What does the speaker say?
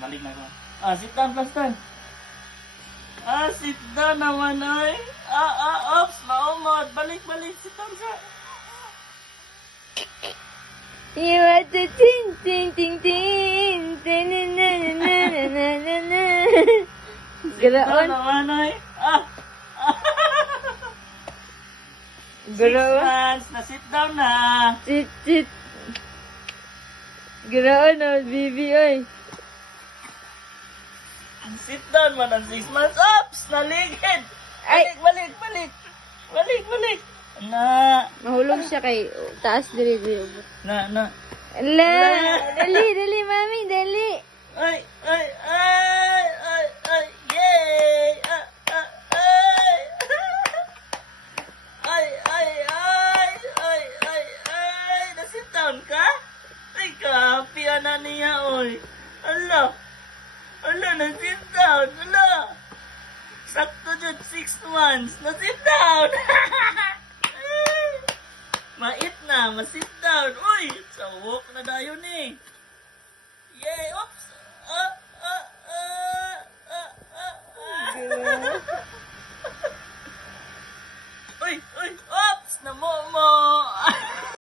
Balik na ko. Ah, sit down, Plaston. Ah, sit down naman, ay. Ops, maumod. Balik, sit down siya. You are the ting ting ting ting ting na na na na na na na. Sit down Garaon. naman, ay. Garaon. 6 months, na sit down na. Sit. Garaon na, baby, oy. Sit down man ang 6 months. Ops, naligid. Ay. Balik. Na. Mahulog siya kay taas dili. Na. Ala, dali, mami, dali. Ay. Yay. Ay. Na-sit down ka? Ay, kapi na niya, oy. Ala, na-sit down. Ala. Sakto dyan, 6 months. Na-sit down. Mait na, ma-sit down. Uy, sa walk na dayo ni. Yay, oops.